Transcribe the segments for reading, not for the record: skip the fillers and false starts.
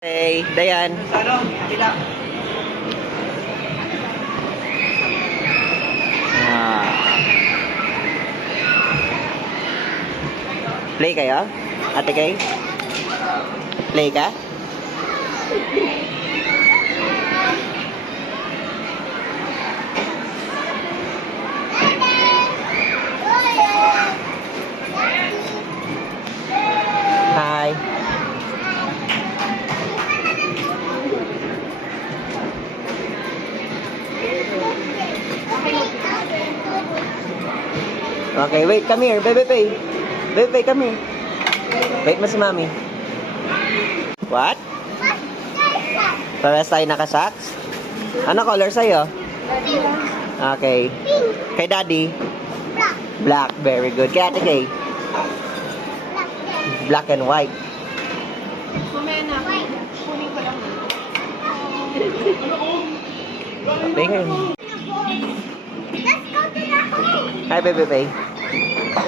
Hey, Dayan. Ano? Kabila. Ah. Play kayo? Ate Kay? Play ka? Hi. Okay, wait, come here. Bebe Pay. Bebe Pay, come here. Wait mo si Mami. What? Pares tayo naka-socks? Ano color sa'yo? Okay. Kay Daddy? Black. Very good. Kay Ate Kay? Black and white. Mamaya na. Kunin ko lang. Okay, ngayon. Let's go to the home. Hi, Bebe Pay.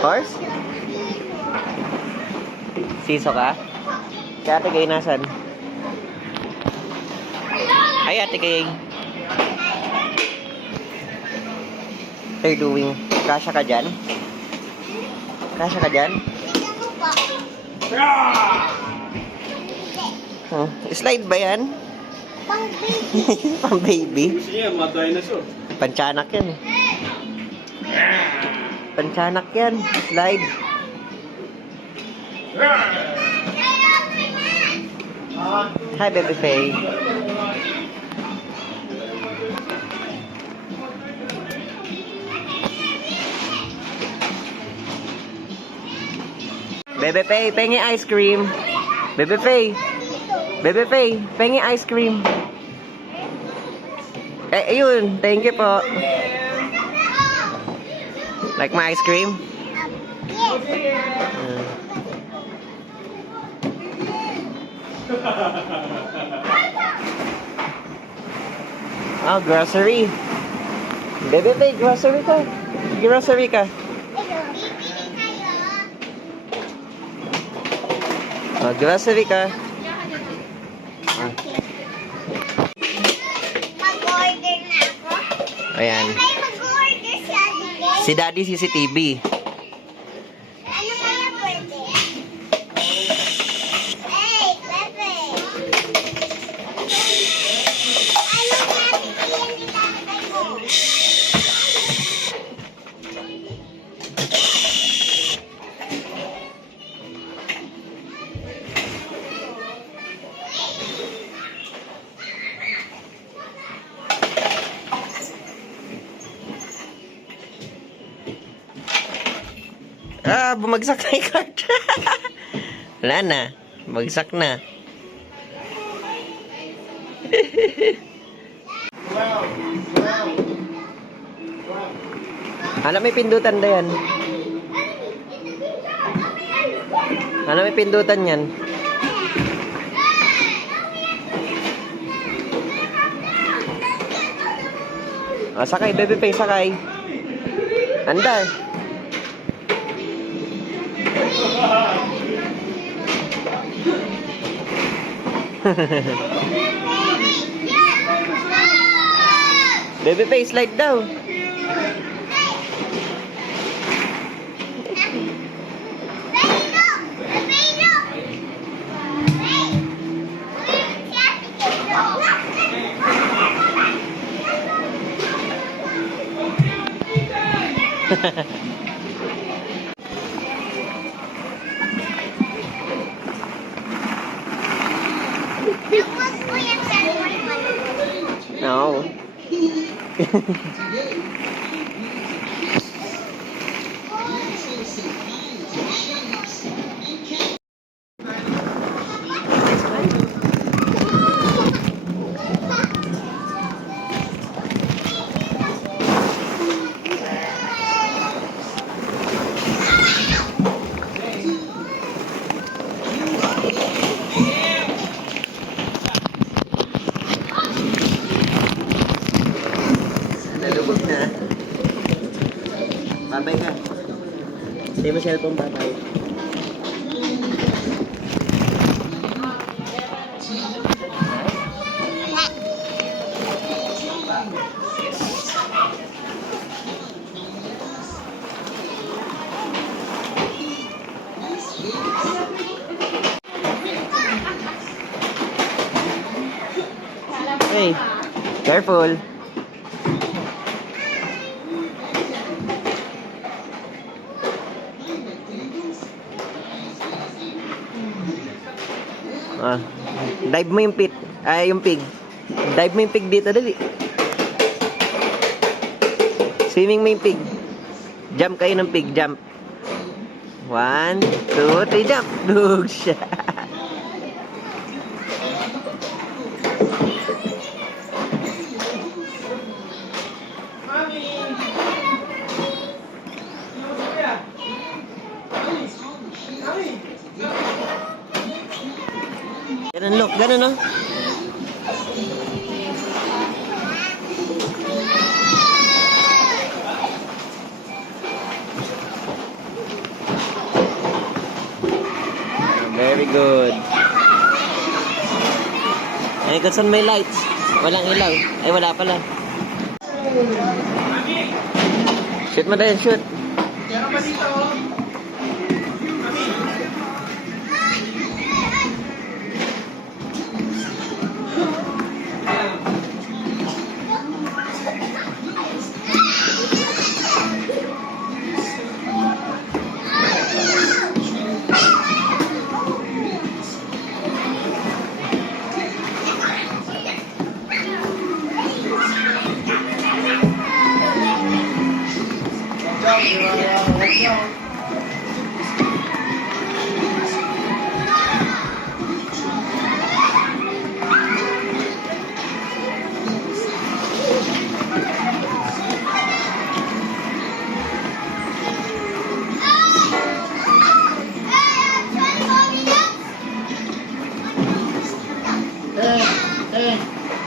Horse? Siso ka? Kay Ate Kay nasan? Hi, Ate Kay. What are you doing? Kasha ka dyan? Kasha ka dyan? Tingnan mo pa. Slide ba yan? Pang baby. Pang baby? Siya, ma-dinosaur. Panchanak yan eh. Panchanak yan. Slide. Hi, Bebe Faye. Bebe Faye, pengi ice cream. Bebe Faye. Bebe Faye, pengi ice cream. Eh, ayun. Thank you po. Like my ice cream? Oh, grocery. Bebe Faye, grocery ka. Grocery ka. Oh, grocery ka. Mag-order na ako. Ayan. Ay, mag-order si Ate Kay. Si Daddy CCTV. Ano kaya pwede? Hey, Pepe. Ayaw natin yan ni tatay mo. Ah, bumagsak na yung card. Wala na. Bumagsak na. Ano may pindutan na yan? Ano may pindutan yan? Ah, sakay, Bebe Pay, sakay. Anda. Bebe Pay, slide daw. Nagwag ko yung cellphone mo. No. Nalubog na. Babay ka. Hindi mo cellphone, babay. Okay. Careful. Ah, dive mo yung pit. Ay, yung pig. Dive mo yung pig dito, dali. Swimming mo yung pig. Jump kayo ng pig, jump. 1, 2, 3, jump. Dug siya. Ganun, look. Ganun, no? Very good. Ay, kung saan may lights? Walang ilaw. Ay, wala pala. Shoot mo din, shoot.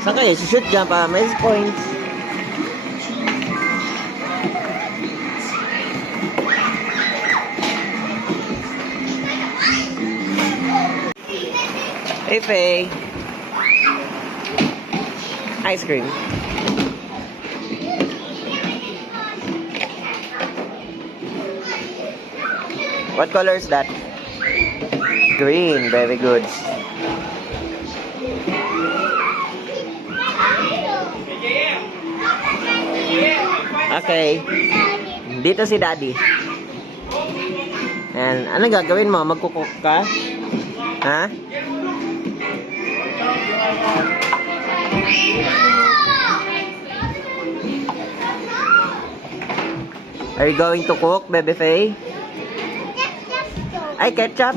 Saan kayo? Shoot dyan pa. May points. Hey, Faye. Ice cream. What color is that? Green. Very good. Okay. Dito si Daddy. And ano gagawin mo? Magkukook ka? Ha? Are you going to cook, Bebe Faye? Ay, ketchup.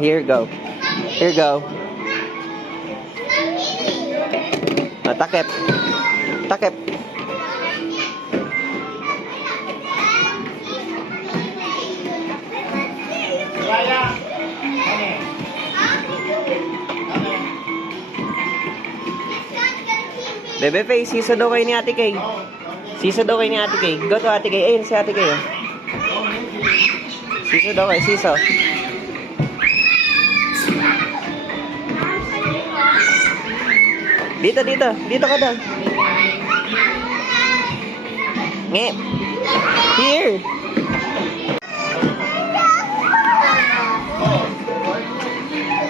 Here you go. Here you go. Takip. Takip. Bebe Faye, siso daw kayo ni Ate Kay. Siso daw kayo ni Ate Kay. Go to Ate Kay. Ayun si Ate Kay. Oh. Siso daw kayo, siso. Dito, dito. Dito ka daw. Ngep. Here.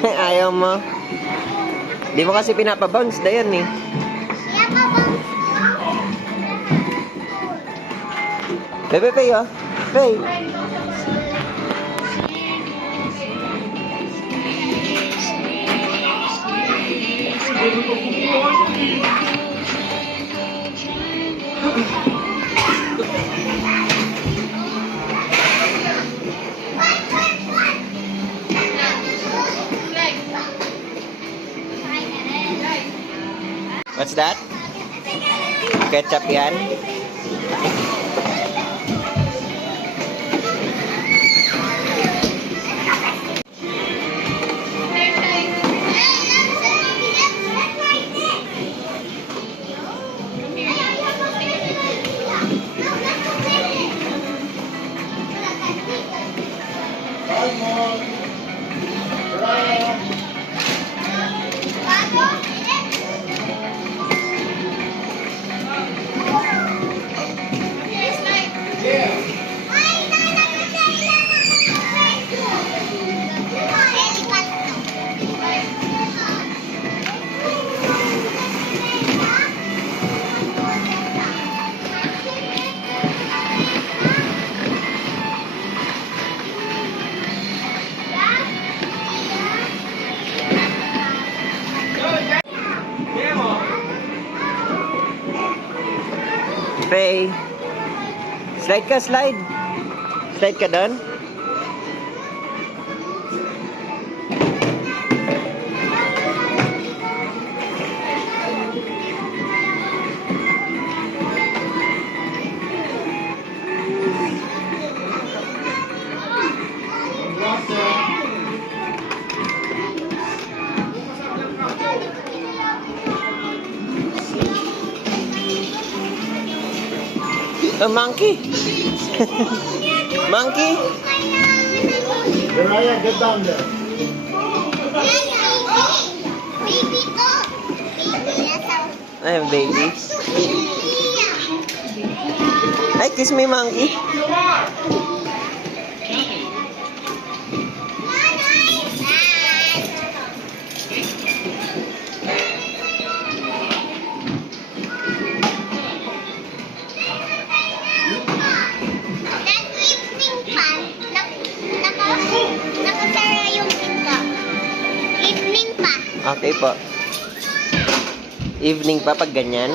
Ayaw mo. Di mo kasi pinapabounce na yan eh. Bebe Faye, oh. Faye. What's that? Ketchup yan? Faye. Slide ka, slide. Slide ka doon. A monkey. Monkey. Mariah, get down there. Baby ko. I have baby. Hi, kiss me, monkey. Nakasara yung pinto. Evening pa. Okay po. Evening pa pag ganyan.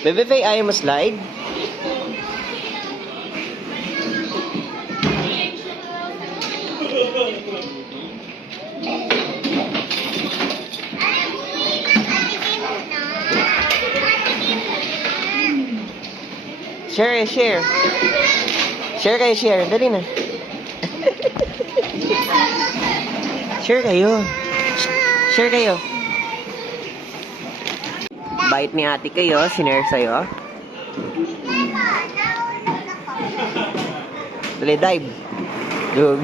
Bebe Faye, ayaw mo slide? Share, share. Share kayo, share. Dali na. Share kayo. Share kayo. Bait ni ate kayo, sinare sa'yo. Dali, dive. Dug.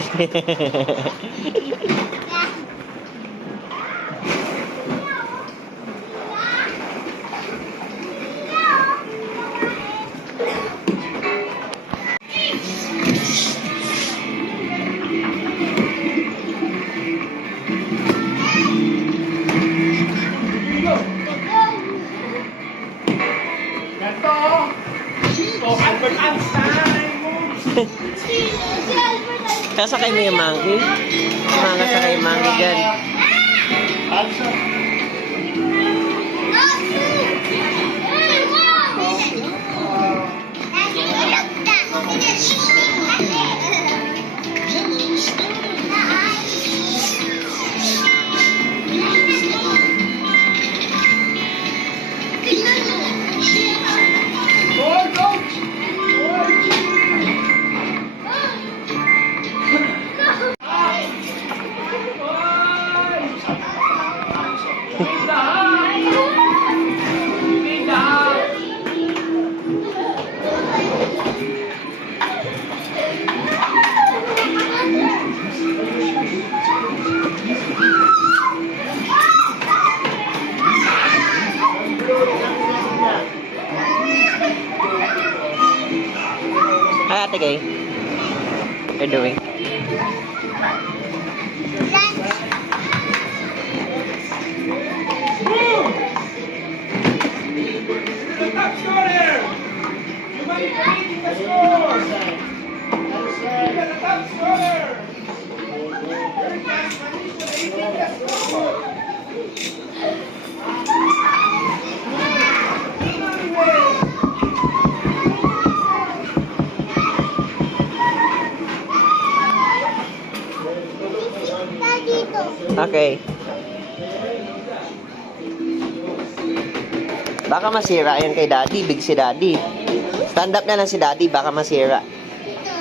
Sasakay mo yung monkey? Sasakay yung monkey dyan. Alsa. Hi, Ate Kay. What are you doing? Dito. Okay. Baka masira yan kay Daddy. Big si Daddy. Stand up na lang si Daddy. Baka masira. Dito.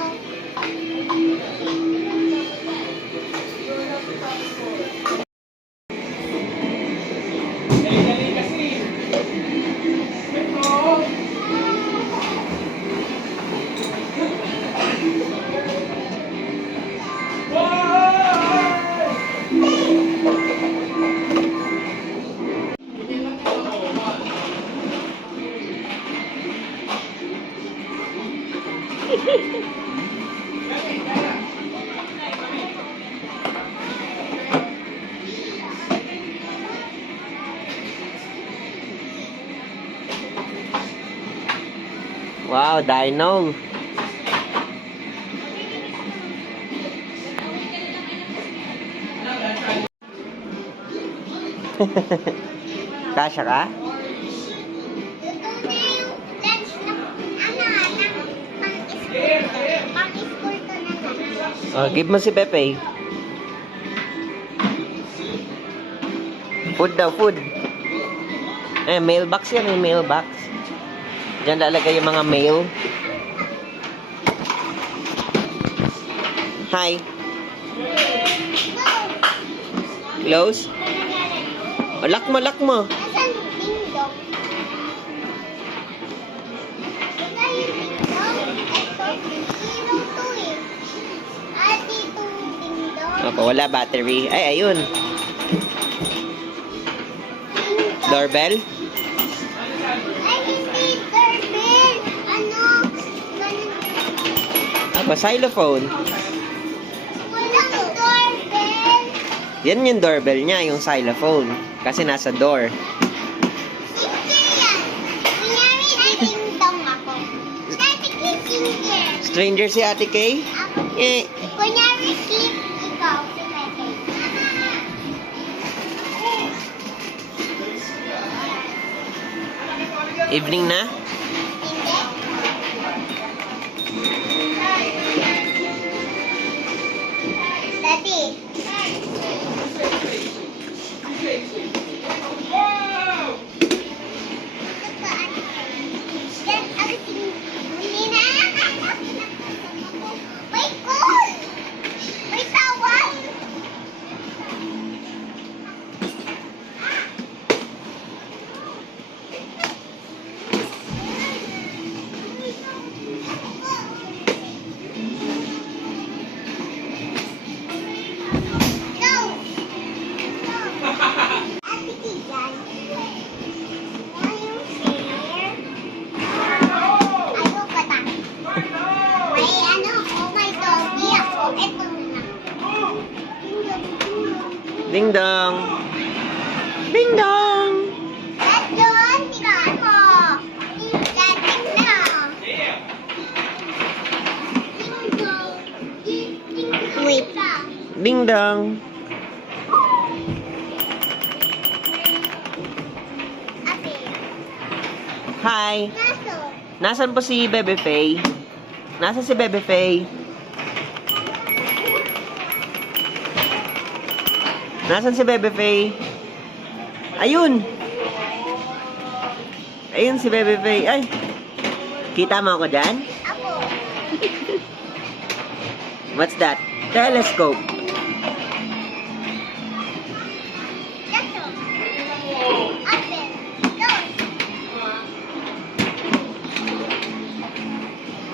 Wow, dino. Kasya ka? Ito na yung lunch na, pang-school to na. Oh, give mo si Pepe. Food daw, food. Mailbox yan, mailbox. Diyan lalagay yung mga mail. Hi. Close. Oh, lock mo, lock mo. Nasaan yung ding-dong? Ito yung ding-dong. Ito, zero to eh. Dito yung ding-dong. Opo, wala battery. Ay, ayun. Ding-dong. Doorbell. Ay, hindi doorbell. Ano? Ganun. Opo, xylophone. Walang doorbell. Yan yung doorbell niya, yung xylophone. Kasi nasa door. Singer yan. Kunyari, ding-dong ako. Dati singer. Stranger si Ate Kay? Ako. Eh, Kunyari, sleep ikaw. Si Pepe. evening na? Hindi. Daddy. May call! May tawag! Go! Ate Kijan. Ayaw share. Ayaw kata. May ano, oh my doggy ako. Eto na. Ding dong. Ding dong. Dad, yun. Tingnan mo. Dad, tingnan. Wait. Ding dong. Ate, Hi. naso? Nasaan po si Bebe Faye? Nasaan si Bebe Faye? Nasaan si Bebe Faye? Ayun! Ayun si Bebe Faye. Ay! Kita mo ako dyan? Ako. What's that? Telescope. Naso? Ate, doon.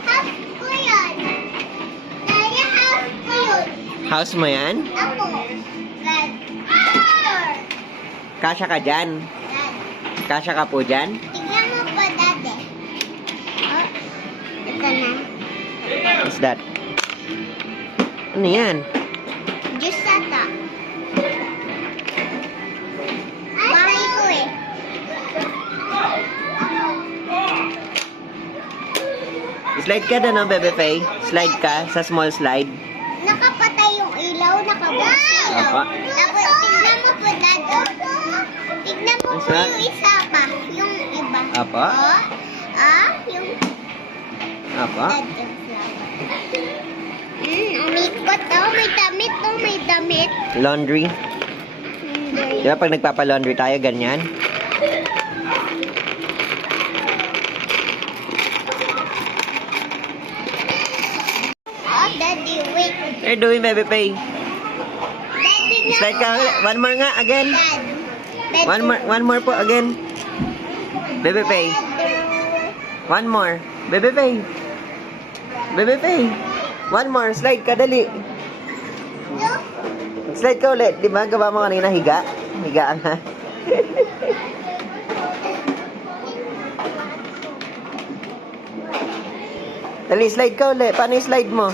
House ko yun. Daya house ko yun. House mo yan? Ako. Dad. Doctor. Kasya ka dyan? Dad. Kasya ka po dyan? Tignan mo pa, Dad eh. Oh, ito na. What's that? Ano yan? Diyos ata. Bahay ko eh. Slide ka na no, Bebe Faye? Slide ka sa small slide. Nakapatay yung ilaw, nakabukas yung ilaw. Apa. Tapos, tignan mo po, Dad. Tignan mo po Saan? yung isa pa. Yung iba. Apa. Oh, yung Apa. Dad yung flower. Umikot. Oh, may damit. Oh, may damit. Laundry. Hindi. Di ba pag nagpapa-laundry tayo, ganyan? Oh, Daddy, wait. What are you doing, Bebe Faye? Dad, tignan Slide mo ka po. ulit. One more nga, again. Dad. Dad, One more po, again. Bebe Faye. One more. Bebe Faye. Bebe Faye. One more. Slide ka, dali. Slide ka ulit. Di ba? Gawa mo kanina, higa. Higaan ha. Dali, slide ka ulit. Paano yung slide mo?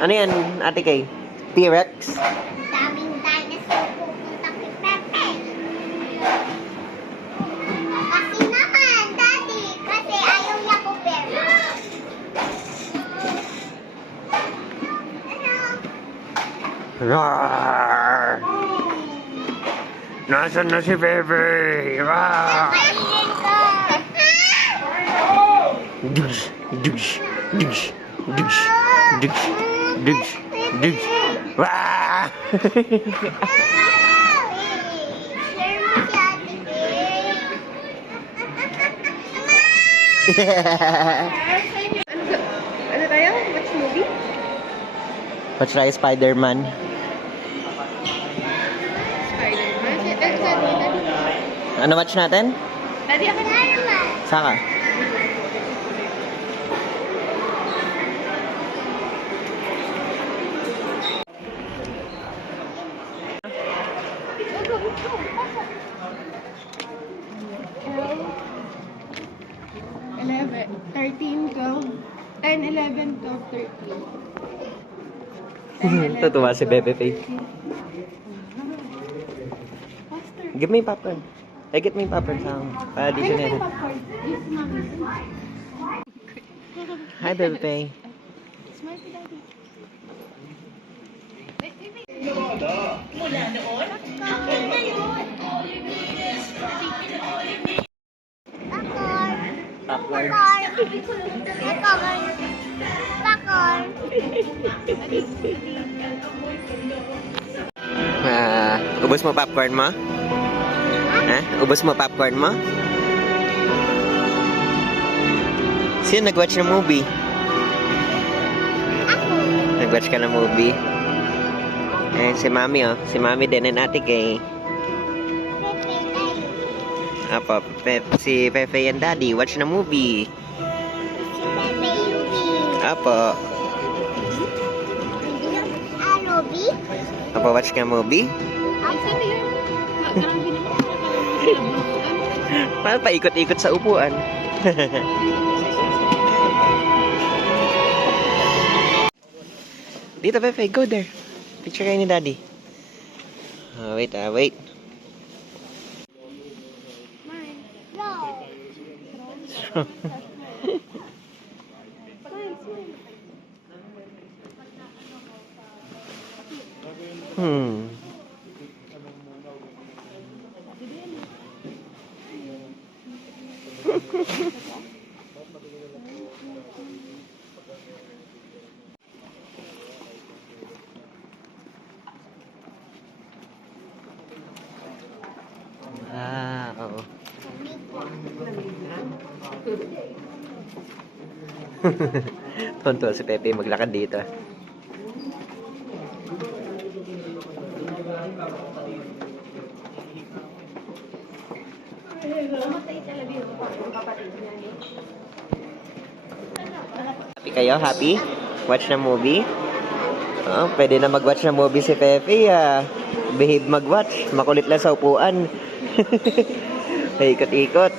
Ano yan, Ate Kay? T-Rex? daming dinosaur pupunta kay Pepe. Kasi naman, Daddy, kasi ayaw niya ko pera. Roar! Nasaan na si Pepe? Roar! Kainin ko. Dugs! Dugs! Dugs! Dugs! Dugs! Dugs! Dugs! Roar! Share mo si Ate Kay. Ano tayo? Watch movie? Watch tayo Spider-Man. Spider-Man? Daddy. Ano watch natin? Daddy, ako na. Saka? Eleven, 13, 12, 10, 11, 12, 13. Tutuwa si Pepe Faye. Faster. Give me popcorn. Get me popcorn sa dito na. Popcorn. Yes, mommy. Hi, Pepe Faye. Smile to daddy. Popcorn. Popcorn. Popcorn. Popcorn. Ubos mo popcorn mo? Ha? Ubos mo popcorn mo? Sino nag-watch ng movie? Ako. Nag-watch ka ng movie? Eh, si Mami oh. Si Mami din and Ate Kay. Pepe tayo. Apo, si Pepe and Daddy, watch ng movie. Si Pepe Yubi. Apo. Alobi. Apo, watch ka movie? Ako. Parang paikot-ikot sa upuan. Dito, Pepe, go there. Picture kayo ni Daddy. Wait. No. Hmm. Oo. Tonto si Pepe maglakad dito. Happy kayo? Happy? Watch na movie? Oh, pwede na mag-watch na movie si Pepe. Behave mag-watch. Makulit lang sa upuan. Ikot-ikot.